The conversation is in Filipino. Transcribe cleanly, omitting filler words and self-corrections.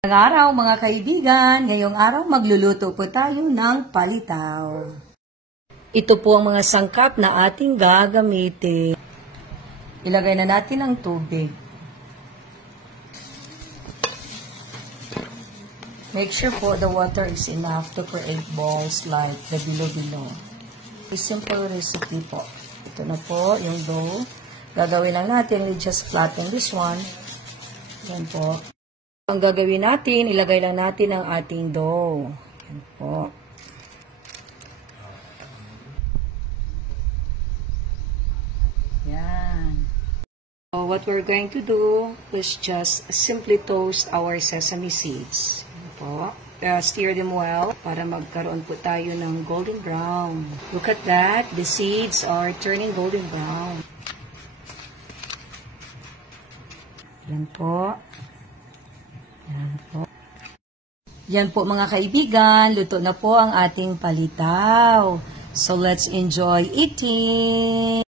Magandang araw mga kaibigan, ngayong araw magluluto po tayo ng palitaw. Ito po ang mga sangkap na ating gagamitin. Ilagay na natin ang tubig. Make sure po the water is enough to create balls like the below. A simple recipe po. Ito na po yung dough. Gagawin lang natin, we just flatten this one. Yan po. Ang gagawin natin, ilagay lang natin ang ating dough. Yan po. Yan. So, what we're going to do is just simply toast our sesame seeds. Yan po. Stir them well para magkaroon po tayo ng golden brown. Look at that. The seeds are turning golden brown. Yan po. Yan po. Yan po mga kaibigan, luto na po ang ating palitaw. So let's enjoy eating!